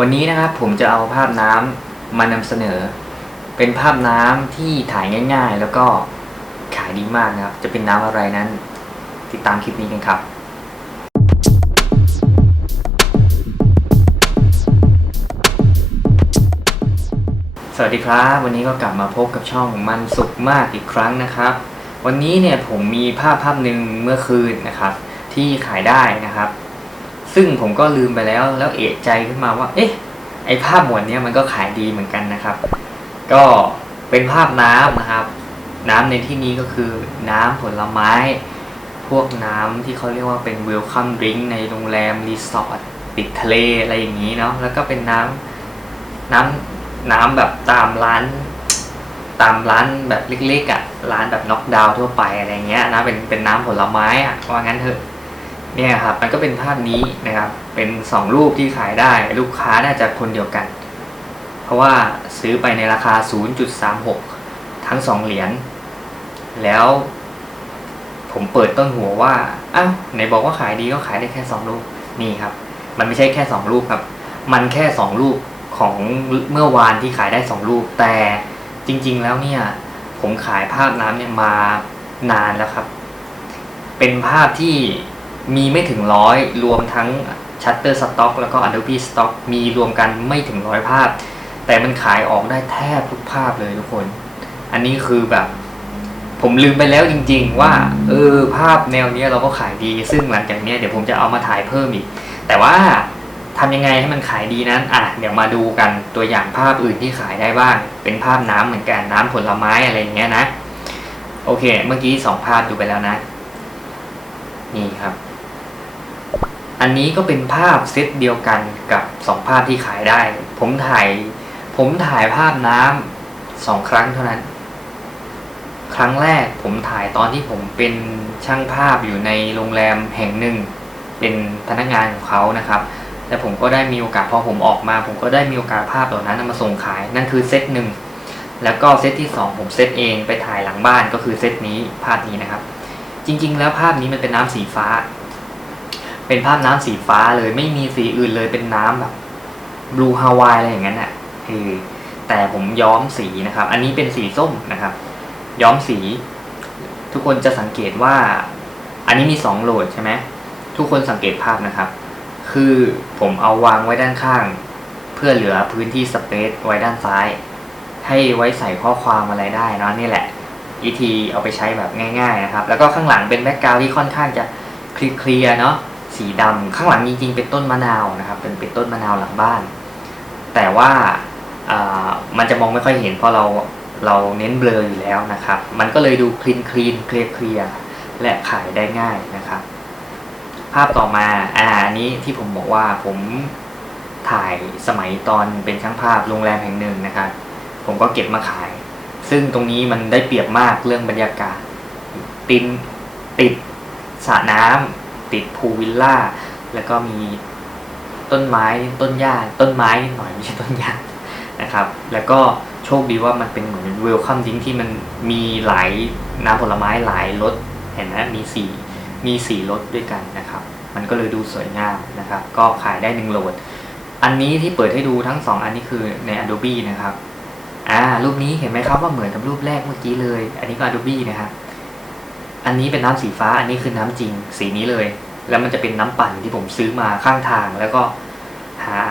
วันนี้นะครับผมจะเอาภาพน้ำมานำเสนอ เป็นภาพน้ำที่ถ่ายง่ายๆ แล้วก็ขายดีมากนะครับ จะเป็นน้ำอะไรนั้น ติดตามคลิปนี้กันครับสวัสดีครับ วันนี้ก็กลับมาพบกับช่องมันสุขมากอีกครั้งนะครับ วันนี้เนี่ยผมมีภาพภาพหนึ่งเมื่อคืนนะครับ ที่ขายได้นะครับ ซึ่งผมก็ลืมไปแล้วแล้วเอะใจขึ้นมาว่า เอ๊ะ ไอภาพหมวดเนี้ยมันก็ขายดีเหมือนกันนะครับ ก็เป็นภาพน้ำนะครับ น้ำในที่นี้ก็คือน้ำผลไม้ พวกน้ำที่เขาเรียกว่าเป็น welcome drink ในโรงแรมรีสอร์ทติดทะเลอะไรอย่างนี้เนาะแล้วก็เป็นน้ำน้ำน้ำแบบตามร้านตามร้านแบบเล็กๆอะ่ะร้านแบบน็อกดาวน์ทั่วไปอะไรเงี้ยนะเป็นเป็นน้ำผลไม้อะ่ะว่างั้นเถอะ เนี่ยครับมันก็เป็นภาพนี้นะครับ เป็นสองรูปที่ขายได้ลูกค้าน่าจะคนเดียวกัน เพราะว่าซื้อไปในราคา 0.36 ทั้งสองเหรียญแล้วผมเปิดต้นหัวว่าอ้าวไหนบอกว่าขายดีก็ขายได้แค่สองรูปนี่ครับ มันไม่ใช่แค่สองรูปครับ มันแค่สองรูปของเมื่อวานที่ขายได้สองรูป แต่จริง ๆ แล้วเนี่ยผมขายภาพน้ำเนี่ยมานานแล้วครับ เป็นภาพที่ มีไม่ถึงร้อยรวมทั้ง Shutterstock แล้วก็ Adobe Stock มีรวมกันไม่ถึงร้อยภาพ แต่มันขายออกได้แทบทุกภาพเลยทุกคน อันนี้คือแบบ ผมลืมไปแล้วจริง ๆ ว่า เออภาพแนวเนี้ยเราก็ขายดี ซึ่งหลังจากเนี้ยเดี๋ยวผมจะเอามาถ่ายเพิ่มอีก แต่ว่าทำยังไงให้มันขายดีนั้น อะ เดี๋ยวมาดูกันตัวอย่างภาพอื่นที่ขายได้บ้าง เป็นภาพน้ำเหมือนกันน้ำผลไม้อะไรอย่างเงี้ยนะ โอเค เมื่อกี้สองภาพดูไปแล้วนะ นี่ครับ อันนี้ก็เป็นภาพเซตเดียวกันกับสองภาพที่ขายได้ ผมถ่าย ผมถ่ายภาพน้ำสองครั้งเท่านั้น ครั้งแรกผมถ่ายตอนที่ผมเป็นช่างภาพอยู่ในโรงแรมแห่งหนึ่ง เป็นพนักงานของเขานะครับ และผมก็ได้มีโอกาสพอผมออกมา ผมก็ได้มีโอกาสภาพเหล่านั้นมาส่งขาย นั่นคือเซตหนึ่งแล้วก็เซตที่สองผมเซตเองไปถ่ายหลังบ้านก็คือเซตนี้ภาพนี้นะครับ จริงๆ แล้วภาพนี้มันเป็นน้ำสีฟ้า เป็นภาพน้ำสีฟ้าเลยไม่มีสีอื่นเลยเป็นน้ำแบบบลูฮาวายอะไรอย่างนั้นอะคือแต่ผมย้อมสีนะครับ อันนี้เป็นสีส้มนะครับ ย้อมสี ทุกคนจะสังเกตว่า อันนี้มีสองโหลดใช่ไหมทุกคนสังเกตภาพนะครับ คือผมเอาวางไว้ด้านข้าง เพื่อเหลือพื้นที่สเปซไว้ด้านซ้าย ให้ไว้ใส่ข้อความอะไรได้นะนี่แหละวิธีเอาไปใช้แบบง่าย ๆนะครับ แล้วก็ข้างหลังเป็นแบ็กกราวด์ที่ค่อนข้างจะเคลียร์เนาะ สีดำข้างหลังจริงๆ เป็นต้นมะนาวนะครับเป็นเป็นต้นมะนาวหลังบ้าน แต่ว่าอ่ามันจะมองไม่ค่อยเห็นเพราะเราเราเน้นเบลออยู่แล้วนะครับ มันก็เลยดูคลีนคลีนเคลียร์เคลียร์และขายได้ง่ายนะครับ ภาพต่อมาอ่าอันนี้ที่ผมบอกว่าผมถ่ายสมัยตอนเป็นช่างภาพโรงแรมแห่งหนึ่งนะครับ ผมก็เก็บมาขาย ซึ่งตรงนี้มันได้เปรียบมากเรื่องบรรยากาศตินติดสระน้ำ ติดพูวิลล่า แล้วก็มีต้นไม้ต้นหญ้าต้นไม้นิดหน่อยไม่ใช่ต้นหญ้านะครับ แล้วก็โชคดีว่ามันเป็นเหมือนเวลคัมดิ้งที่มันมีหลายน้ำผลไม้หลายรสเห็นไหมมีสี่มีสี่รสด้วยกันนะครับ มันก็เลยดูสวยงามนะครับ ก็ขายได้หนึ่งโหลด อันนี้ที่เปิดให้ดูทั้งสองอันนี้คือใน Adobe นะครับอ่ารูปนี้เห็นไหมครับว่าเหมือนกับรูปแรกเมื่อกี้เลย อันนี้ก็ Adobe นะครับ อันนี้เป็นน้ำสีฟ้า อันนี้คือน้ำจริงสีนี้เลย แล้วมันจะเป็นน้ำปั่นที่ผมซื้อมาข้างทาง แล้วก็หา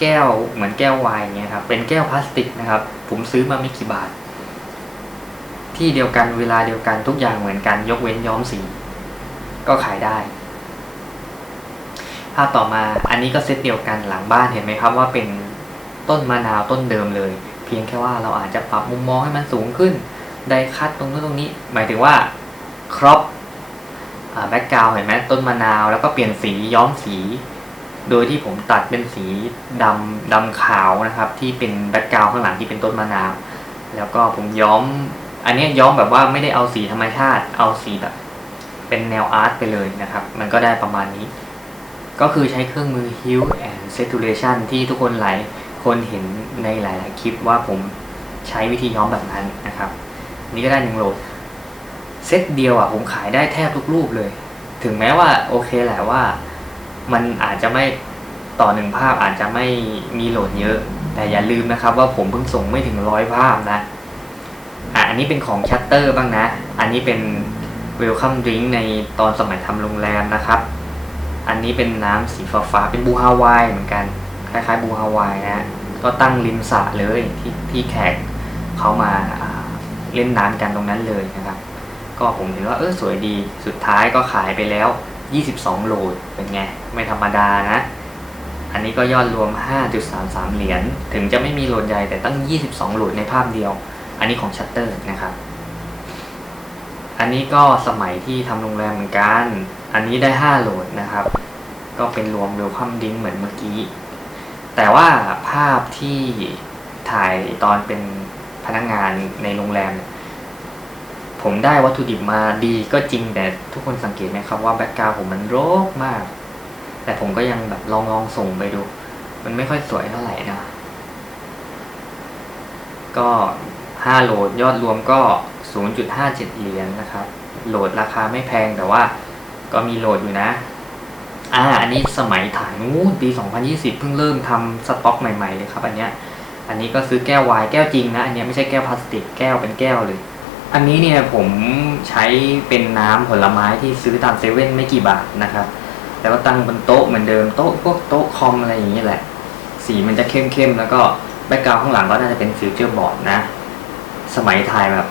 แก้วเหมือนแก้วไวน์เงี้ยครับ เป็นแก้วพลาสติกนะครับ ผมซื้อมาไม่กี่บาท ที่เดียวกันเวลาเดียวกันทุกอย่างเหมือนกันยกเว้นย้อมสี ก็ขายได้ ภาพต่อมาอันนี้ก็เซตเดียวกันหลังบ้านเห็นไหมครับว่าเป็นต้นมะนาวต้นเดิมเลย เพียงแค่ว่าเราอาจจะปรับมุมมองให้มันสูงขึ้น ได้คัดตรงนู้นตรงนี้ หมายถึงว่า ครอปแบ็กกราวเห็นไหมต้นมะนาว แล้วก็เปลี่ยนสีย้อมสี โดยที่ผมตัดเป็นสีดำดำขาวนะครับ ที่เป็นแบ็กกราวข้างหลังที่เป็นต้นมะนาว แล้วก็ผมย้อม อันนี้ย้อมแบบว่าไม่ได้เอาสีธรรมชาติ เอาสีแบบ เป็นแนวอาร์ตไปเลยนะครับ มันก็ได้ประมาณนี้ ก็คือใช้เครื่องมือ Hue and Saturation ที่ทุกคนหลายคนเห็นในหลาย ๆ คลิปว่าผมใช้วิธีย้อมแบบนั้นนะครับ นี่ก็ได้หนึ่งโหลด เซตเดียวอะผมขายได้แทบทุกรูปเลย ถึงแม้ว่าโอเคแหละว่า มันอาจจะไม่ต่อหนึ่งภาพอาจจะไม่มีโหลดเยอะ แต่อย่าลืมนะครับว่าผมเพิ่งส่งไม่ถึงร้อยภาพนะอะอันนี้เป็นของชัตเตอร์บ้างนะ อันนี้เป็นเวลคัมดริงในตอนสมัยทำโรงแรมนะครับ อันนี้เป็นน้ำสีฟ้าฟาเป็นบูฮาวายเหมือนกัน คล้ายๆบูฮาวายนะ ก็ตั้งริมสระเลยที่ที่แขกเขามาเล่นน้ำกันตรงนั้นเลยนะครับ ก็ผมเห็นว่าเออสวยดีสุดท้ายก็ขายไปแล้ว 22โหลดเป็นไง ไม่ธรรมดานะ อันนี้ก็ยอดรวม 5.33 เหรียญถึงจะไม่มีโหลดใหญ่แต่ตั้ง 22 โหลดในภาพเดียว อันนี้ของชัตเตอร์นะครับ อันนี้ก็สมัยที่ทำโรงแรมเหมือนกัน อันนี้ได้ 5 โหลดนะครับ ก็เป็นรวมเวลคัมดิ้งเหมือนเมื่อกี้ แต่ว่าภาพที่ถ่ายตอนเป็นพนักงานในโรงแรมเนี่ย ผมได้วัตถุดิบมาดีก็จริงแต่ทุกคนสังเกตไหมครับว่าแบ็กกราวผมมันโรกมาก แต่ผมก็ยังแบบลองลองส่งไปดู มันไม่ค่อยสวยเท่าไหร่นะ ก็5โหลดยอดรวมก็ 0.57 เหรียญนะครับ โหลดราคาไม่แพงแต่ว่าก็มีโหลดอยู่นะ อ่า อันนี้สมัยถ่ายนู้นปี 2020 เพิ่งเริ่มทำสต็อกใหม่ๆเลยครับ อันเนี้ย อันนี้ก็ซื้อแก้ววายแก้วจริงนะ อันเนี้ยไม่ใช่แก้วพลาสติกแก้วเป็นแก้วเลย อันนี้เนี่ยผมใช้เป็นน้ำผลไม้ที่ซื้อตามเซเว่นไม่กี่บาทนะครับแล้วก็ตั้งบนโต๊ะเหมือนเดิมโต๊ะพวกโต๊ะคอมอะไรอย่างนี้แหละ สีมันจะเข้มๆแล้วก็แบ็กกราวข้างหลังก็น่าจะเป็นฟิวเจอร์บอร์ดนะ สมัยถ่ายแบบ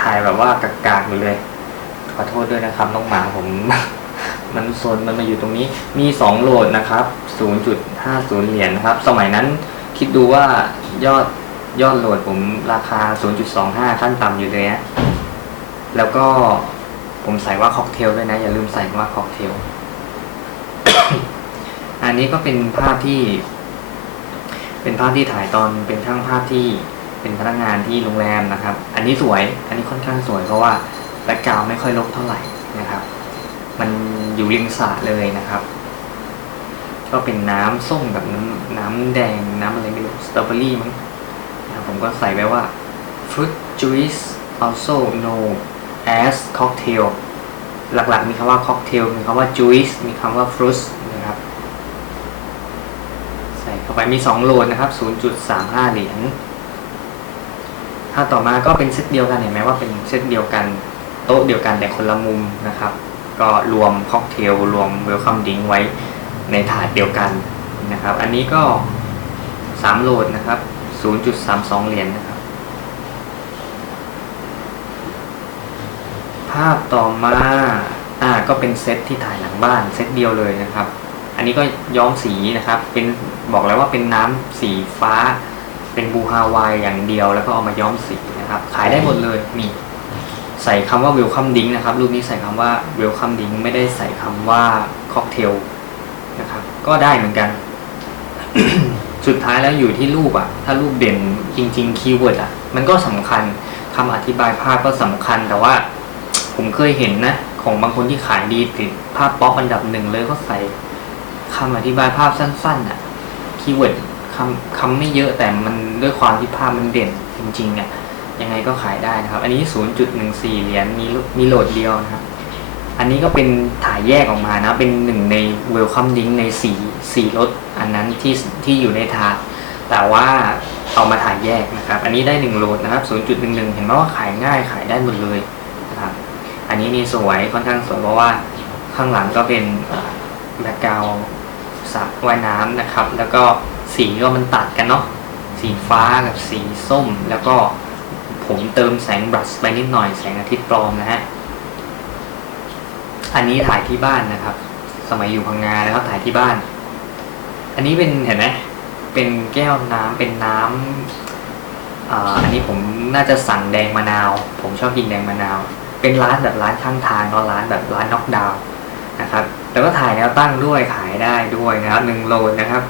ถ่ายแบบว่ากากๆอยู่เลย ขอโทษด้วยนะครับน้องหมาผม มันโซนมันมาอยู่ตรงนี้มีสองโหลดนะครับ0.50เหรียญนะครับ สมัยนั้นคิดดูว่ายอด ยอดโหลดผมราคา 0.25 ขั้นต่ำอยู่เลยนะแล้วก็ผมใส่ว่าค็อกเทลด้วยนะ อย่าลืมใส่ว่าค็อกเทล อันนี้ก็เป็นภาพที่ เป็นภาพที่ถ่ายตอนเป็นช่างภาพที่เป็นพนักงานที่โรงแรมนะครับ อันนี้สวย อันนี้ค่อนข้างสวยเพราะว่าแบ็กกราวไม่ค่อยลบเท่าไหร่นะครับ มันอยู่ริมสระเลยนะครับ ก็เป็นน้ำส้มแบบน้ำน้ำแดงน้ำอะไรไม่รู้สตรอเบอรี่มั้ง ผมก็ใส่ไว้ว่า fruit juice also known as cocktail หลักๆ มีคำว่า cocktail มีคำว่า juice มีคำว่า fruit นะครับ ใส่เข้าไปมี 2 โหลดนะครับ 0.35 เหรียญถ้าต่อมาก็เป็นเซตเดียวกันเห็นไหมว่าเป็นเซตเดียวกันโต๊ะเดียวกันแต่คนละมุมนะครับ ก็รวมค็อกเทลรวมเวลคัมดิ้งไว้ในถาดเดียวกันนะครับ อันนี้ก็ 3 โหลดนะครับ 0.32 เหรียญนะครับ ภาพต่อมาอ่าก็เป็นเซตที่ถ่ายหลังบ้านเซตเดียวเลยนะครับ อันนี้ก็ย้อมสีนะครับ เป็นบอกแล้วว่าเป็นน้ำสีฟ้า เป็นบูฮาวายอย่างเดียว แล้วก็เอามาย้อมสีนะครับ ขายได้หมดเลยนี่ใส่คำว่า welcome drink นะครับ รูปนี้ใส่คำว่า welcome drink ไม่ได้ใส่คำว่า cocktail นะครับ ก็ได้เหมือนกัน สุดท้ายแล้วอยู่ที่รูปอะถ้ารูปเด่นจริง ๆ คีย์เวิร์ดอะมันก็สำคัญคำอธิบายภาพก็สำคัญแต่ว่า ผมเคยเห็นนะ ของบางคนที่ขายดีติดภาพป๊อปอันดับหนึ่งเลยก็ใส่คำอธิบายภาพสั้นๆอะคีย์เวิร์ดคำคำไม่เยอะแต่มันด้วยความที่ภาพมันเด่นจริงๆอะยังไงก็ขายได้นะครับ อันนี้ 0.14 เหรียญมีมีโหลดเดียวนะครับ อันนี้ก็เป็นถ่ายแยกออกมานะ เป็นหนึ่งใน Welcome Link ในสี่สี่รถ อันนั้นที่ที่อยู่ในถาดแต่ว่าเอามาถ่ายแยกนะครับ อันนี้ได้1โหลดนะครับ 0.11 เห็นไหมว่าขายง่ายขายได้หมดเลยนะครับ อันนี้นี่สวยค่อนข้างสวยเพราะว่าข้างหลังก็เป็นแบ็กกราวสระว่ายน้ำนะครับ แล้วก็สีก็มันตัดกันเนาะสีฟ้ากับสีส้ม แล้วก็ผมเติมแสงบลัชไปนิดหน่อยแสงอาทิตย์ปลอมนะฮะอันนี้ถ่ายที่บ้านนะครับ สมัยอยู่พังงาแล้วถ่ายที่บ้าน อันนี้เป็นเห็นไหมเป็นแก้วน้ำเป็นน้ำอ่าอันนี้ผมน่าจะสั่งแดงมะนาว ผมชอบกินแดงมะนาว เป็นร้านแบบร้านข้างทางก็ร้านแบบร้านน็อกดาวน์นะครับแล้วก็ถ่ายแนวตั้งด้วยขายได้ด้วยนะครับหนึ่งโลนะครับ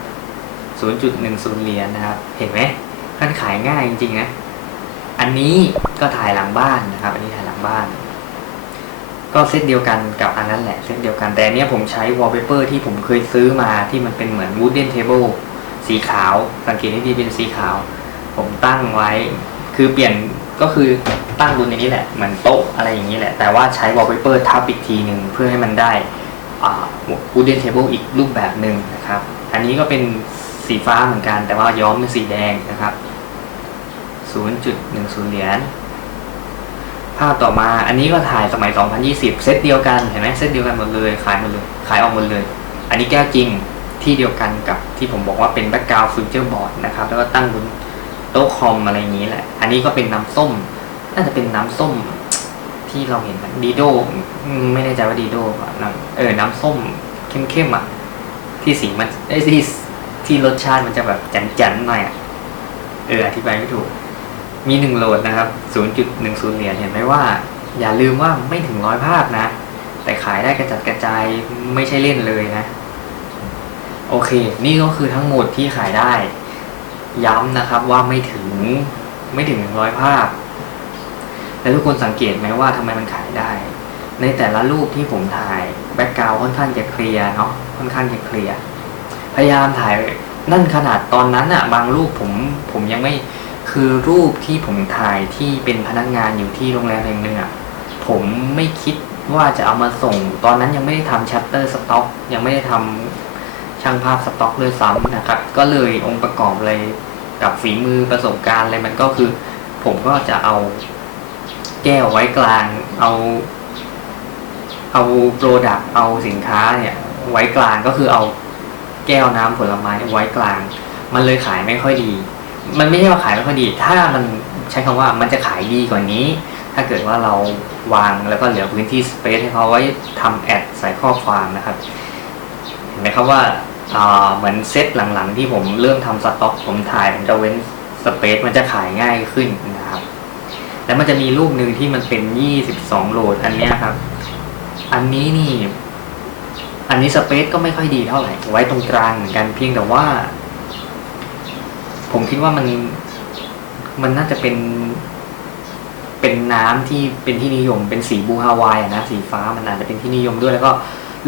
0.10เหรียญนะครับ เห็นไหมมันขายง่ายจริงๆนะ อันนี้ก็ถ่ายหลังบ้านนะครับ อันนี้ถ่ายหลังบ้าน ก็เซตเดียวกันกับอันนั้นแหละเซตเดียวกันแต่อันเนี้ยผมใช้ wallpaper ที่ผมเคยซื้อมาที่มันเป็นเหมือน wooden table สีขาว สังเกตให้ดีเป็นสีขาว ผมตั้งไว้ คือเปลี่ยนก็คือตั้งบนในนี้แหละ เหมือนโต๊ะอะไรอย่างนี้แหละ แต่ว่าใช้ wallpaper ทับอีกทีหนึ่งเพื่อให้มันได้อ่า wooden table อีกรูปแบบหนึ่งนะครับ อันนี้ก็เป็นสีฟ้าเหมือนกัน แต่ว่าย้อมเป็นสีแดงนะครับ 0.10 เหรียญ ภาพต่อมาอันนี้ก็ถ่ายสมัย 2020 เซตเดียวกันเห็นไหมเซตเดียวกันหมดเลยขายหมดเลยขายออกหมดเลย อันนี้แก้วจริงที่เดียวกันกับที่ผมบอกว่าเป็นแบ็กกราวด์ฟิวเจอร์บอร์ดนะครับแล้วก็ตั้งบนโต๊ะคอมอะไรอย่างนี้แหละ อันนี้ก็เป็นน้ำส้ม น่าจะเป็นน้ำส้มที่เราเห็นดีโดไม่แน่ใจว่าดีโดน้ำเออน้ำส้มเข้มๆอะที่สีมันไอ้ที่ที่รสชาติมันจะแบบจันๆหน่อยอะเอออธิบายไม่ถูก มีหนึ่งโหลดนะครับ 0.10 เหรียญเห็นไหมว่า อย่าลืมว่าไม่ถึงร้อยภาพนะ แต่ขายได้กระจัดกระจายไม่ใช่เล่นเลยนะ โอเค นี่ก็คือทั้งหมดที่ขายได้ ย้ำนะครับว่าไม่ถึงไม่ถึงหนึ่งร้อยภาพ แล้วทุกคนสังเกตไหมว่าทำไมมันขายได้ ในแต่ละรูปที่ผมถ่ายแบ็กกราวค่อนข้างจะเคลียร์เนาะค่อนข้างจะเคลียร์พยายามถ่ายนั่นขนาดตอนนั้นอะบางรูปผมผมยังไม่ คือรูปที่ผมถ่ายที่เป็นพนักงานอยู่ที่โรงแรมแห่งหนึ่งอะผมไม่คิดว่าจะเอามาส่ง ตอนนั้นยังไม่ได้ทำชัตเตอร์สต็อกยังไม่ได้ทำช่างภาพสต็อกเลยซ้ำนะครับ ก็เลยองค์ประกอบอะไรกับฝีมือประสบการณ์อะไรมันก็คือ ผมก็จะเอาแก้วไว้กลาง เอา เอาโปรดักต์เอาสินค้าเนี่ย ไว้กลางก็คือเอาแก้วน้ำผลไม้ไว้กลาง มันเลยขายไม่ค่อยดี มันไม่ใช่ว่าขายไม่ค่อยดี ถ้ามันใช้คำว่ามันจะขายดีกว่านี้ ถ้าเกิดว่าเราวางแล้วก็เหลือพื้นที่สเปซให้เขาไว้ทำแอดใส่ข้อความนะครับ เห็นไหมครับว่าเหมือนเซตหลังๆ ที่ผมเริ่มทำสต็อก ผมถ่ายผมจะเว้นสเปซมันจะขายง่ายขึ้นนะครับ แล้วมันจะมีรูปหนึ่งที่มันเป็น 22 โหลดอันนี้ครับ อันนี้นี่ อันนี้สเปซก็ไม่ค่อยดีเท่าไหร่ ไว้ตรงกลางเหมือนกันเพียงแต่ว่า ผมคิดว่ามันมันน่าจะเป็นเป็นน้ำที่เป็นที่นิยมเป็นสีบูฮาวายอะนะสีฟ้ามันอาจจะเป็นที่นิยมด้วยแล้วก็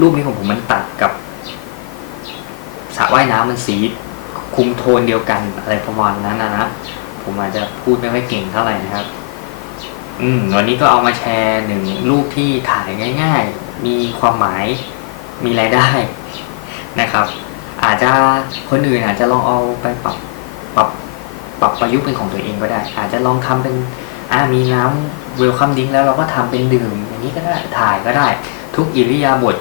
รูปนี้ของผมมันตัดกับสระว่ายน้ำมันสีคุมโทนเดียวกันอะไรประมาณนั้นนะนะผมอาจจะพูดไม่ค่อยเก่งเท่าไหร่นะครับ อืมวันนี้ก็เอามาแชร์หนึ่งรูปที่ถ่ายง่าย ๆ มีความหมายมีรายได้นะครับ อาจจะคนอื่นอาจจะลองเอาไปปรับ ปรับปรับประยุกต์เป็นของตัวเองก็ได้ อาจจะลองทำเป็นอ่ามีน้ำเวลคัมดิ้งแล้วเราก็ทำเป็นดื่มอย่างนี้ก็ได้ถ่ายก็ได้ ทุกอิริยาบถ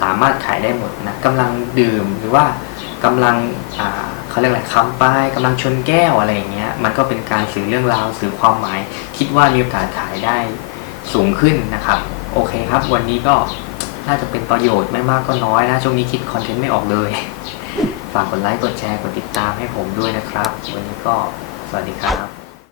สามารถขายได้หมดนะกำลังดื่มหรือว่ากำลังอ่าเขาเรียกอะไรคำป้ายกำลังชนแก้วอะไรอย่างเงี้ยมันก็เป็นการสื่อเรื่องราวสื่อความหมาย คิดว่ามีโอกาสขายได้สูงขึ้นนะครับ โอเคครับ วันนี้ก็น่าจะเป็นประโยชน์ไม่มากก็น้อยนะช่วงนี้คิดคอนเทนต์ไม่ออกเลย ฝากกดไลค์ กดแชร์ กดติดตามให้ผมด้วยนะครับ วันนี้ก็สวัสดีครับ